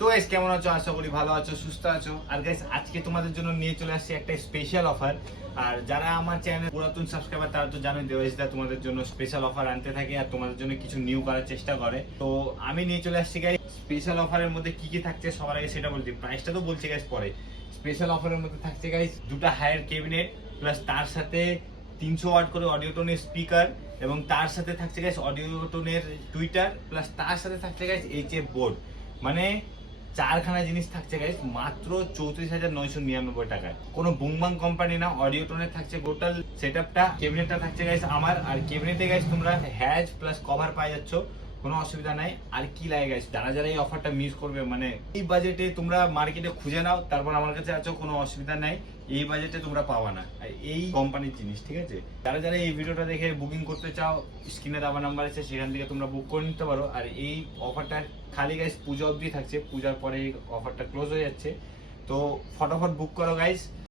তো গাইস কেমন আছো? আশা করি ভালো আছো, সুস্থ আছো। আর গাইস আজকে তোমাদের জন্য নিয়ে চলে আসছি একটা স্পেশাল অফার। আর যারা আমার চ্যানেলে পুরাতন সাবস্ক্রাইবার তারা তো জানোই দেওয়াইসদা তোমাদের জন্য স্পেশাল অফার আনতে থাকে আর তোমাদের জন্য কিছু নিউ করার চেষ্টা করে। তো আমি নিয়ে চলে আসছি গাইস স্পেশাল অফারের মধ্যে কি কি থাকছে সবার আগে সেটা বলছি। প্রাইসটা তো বলছি গাইস পরে। স্পেশাল অফারের মধ্যে থাকছে গাইস দুটো হায়ার ক্যাবিনেট প্লাস তার সাথে 300 ওয়াট করে অডিও টোনের স্পিকার এবং তার সাথে থাকছে গাইস অডিও টোনের টুইটার প্লাস তার সাথে থাকছে গাইস এইচএফ বোর্ড। মানে চারখানা জিনিস থাকছে গাইস মাত্র 34,999 টাকায়। কোনো বুমবাং কোম্পানি না, অডিও টোনের থাকছে টোটাল সেটআপটা। ক্যাবিনেটটা থাকছে গাইস আমার, আর ক্যাবিনেটে গাইস তোমরা হ্যাজ প্লাস কভার পাই যাচ্ছ, কোনো অসুবিধা নাই। আর কি লাগে গাইস, যারা যারা এই অফারটা মিস করবে মানে এই বাজেটে তোমরা মার্কেটে খুঁজে নাও, তারপর আমার কাছে আছো, কোনো অসুবিধা নাই। এই বাজেটে তোমরা পাবা না আর এই কোম্পানির জিনিস, ঠিক আছে? যারা যারা এই ভিডিওটা দেখে বুকিং করতে চাও, স্ক্রিনে দেওয়া নাম্বার আছে, সেখান থেকে তোমরা বুক করে নিতে পারো। আর এই অফারটা খালি গাইস পূজা অবধি থাকছে, পূজার পরে এই অফারটা ক্লোজ হয়ে যাচ্ছে। তো ফটাফট বুক করো গাইস।